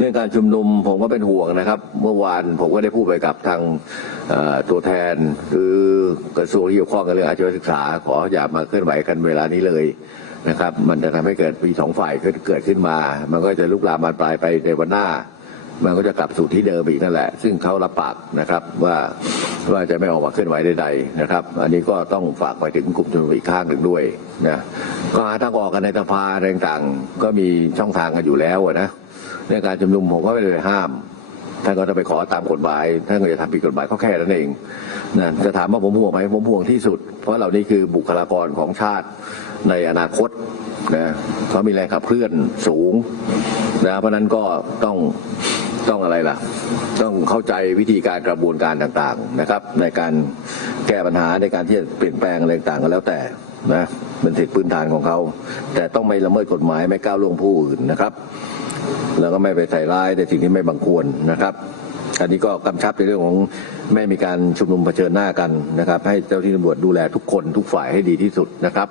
เรื่องการชุมนุมผมก็เป็นห่วงนะครับ เมื่อวานผมก็ได้พูดไปกับทางตัวแทน คือกระทรวงที่เกี่ยวข้องกับเรื่องอาชีวศึกษาขออย่ามาเคลื่อนไหวกันเวลานี้เลยนะครับ มันจะทำให้เกิดมีสองฝ่ายเกิดขึ้นมา มันก็จะลุกลามบานปลายไปในวันหน้า มันก็จะกลับสู่ที่เดิมอีกนั่นแหละ ซึ่งเขารับปากนะครับว่าว่าจะไม่ออกมาเคลื่อนไหวใดๆนะครับ อันนี้ก็ต้องฝากไปถึงกลุ่มชนอีกข้างหนึ่งด้วยนะก็หาทางออกกันในสภาต่างๆ ก็มีช่องทางกันอยู่แล้วอะนะในการชุมนุมผมก็ไม่ได้ห้ามท่านก็ต้องไปขอตามกฎหมายท่านก็จะทำผิดกฎหมายก็แค่นั้นเองนะจะถามว่าผมห่วงไหมผมห่วงที่สุด เพราะเหล่านี้คือบุคลากรของชาติในอนาคตนะเขามีแรงขับเคลื่อนสูงนะเพราะนั้นก็ต้อง ล่ะ ต้องเข้าใจวิธีการกระบวนการต่างๆนะครับ ในการแก้ปัญหาในการที่จะเปลี่ยนแปลงอะไรต่างๆก็แล้วแต่นะเป็นสิทธิพื้นฐานของเขา แต่ต้องไม่ละเมิดกฎหมายไม่ก้าวล่วงผู้อื่นนะครับ แล้วก็ไม่ไปใส่ร้ายในสิ่งที่ไม่บังควรนะครับอันนี้ก็กำชับในเรื่องของไม่มีการชุมนุมเผชิญหน้ากันนะครับ ให้เจ้าที่ตำรวจดูแลทุกคนทุกฝ่ายให้ดีที่สุดนะครับ